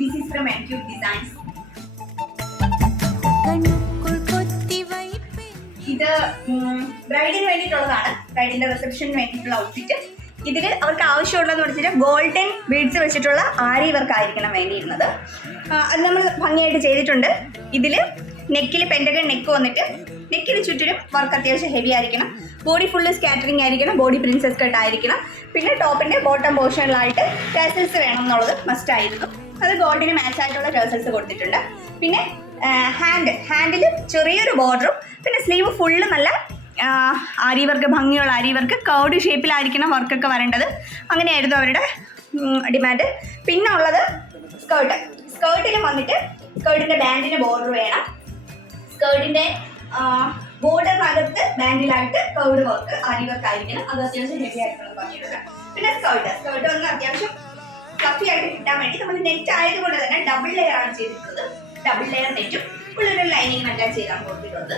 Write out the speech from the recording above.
This is from Encube Designs. ഇത് ബ്രൈഡിന് വേണ്ടിയിട്ടുള്ളതാണ്. ബ്രൈഡിന്റെ റിസപ്ഷന് വേണ്ടിയിട്ടുള്ള ഔട്ട്ഫിറ്റ്. ഇതിൽ അവർക്ക് ആവശ്യമുള്ളതെന്ന് വെച്ചിട്ട് ഗോൾഡൻ ബീഡ്സ് വെച്ചിട്ടുള്ള ആരി വർക്ക് ആയിരിക്കണം വേണ്ടിയിരുന്നത്. അത് നമ്മൾ ഭംഗിയായിട്ട് ചെയ്തിട്ടുണ്ട്. ഇതിൽ നെക്കിൽ പെൻഡഗൺ നെക്ക് വന്നിട്ട് നെക്കിന് ചുറ്റിനും വർക്ക് അത്യാവശ്യം ഹെവി ആയിരിക്കണം. ബോഡി ഫുള്ള് സ്കാറ്ററിങ് ആയിരിക്കണം. ബോഡി പ്രിൻസസ് കട്ട് ആയിരിക്കണം. പിന്നെ ടോപ്പിൻ്റെ ബോട്ടം പോർഷനിലായിട്ട് ടേസൽസ് വേണം എന്നുള്ളത് മസ്റ്റ് ആയിരുന്നു. അത് ഗോൾഡിന് മാച്ച് ആയിട്ടുള്ള ടേസൽസ് കൊടുത്തിട്ടുണ്ട്. പിന്നെ ഹാൻഡിൽ ചെറിയൊരു ബോർഡറും പിന്നെ സ്ലീവ് ഫുള്ള് നല്ല ആരി വർക്ക്, ഭംഗിയുള്ള ആരി വർക്ക്, കർവ്ഡ് ഷേപ്പിലായിരിക്കണം വർക്കൊക്കെ വരേണ്ടത്. അങ്ങനെയായിരുന്നു അവരുടെ ഡിമാൻഡ്. പിന്നെ ഉള്ളത് സ്കേർട്ടിന് വന്നിട്ട് സ്കേർട്ടിൻ്റെ ബാൻഡിന് ബോർഡർ വേണം. സ്കേർട്ടിൻ്റെ ബോർഡറിനകത്ത് ബാൻഡിലായിട്ട് കർവ്ഡ് വർക്ക് ആരി വർക്ക് ആയിരിക്കണം. അത് അത്യാവശ്യം ഹെവി ആയിരിക്കണം പറഞ്ഞിട്ടുണ്ട്. പിന്നെ സ്കേർട്ട് ഒന്ന് അത്യാവശ്യം ഫ്ലഫി ആയിട്ട് കിട്ടാൻ വേണ്ടി നമ്മൾ നെറ്റ് ആയതുകൊണ്ട് തന്നെ ഡബിൾ ലെയർ ആണ് ചെയ്തിട്ടുള്ളത്. ഡബിൾ ലെയർ നെറ്റും ഉള്ളൊരു ലൈനിങ് അറ്റാച്ച് ചെയ്താണ് കൊടുത്തിട്ടുള്ളത്.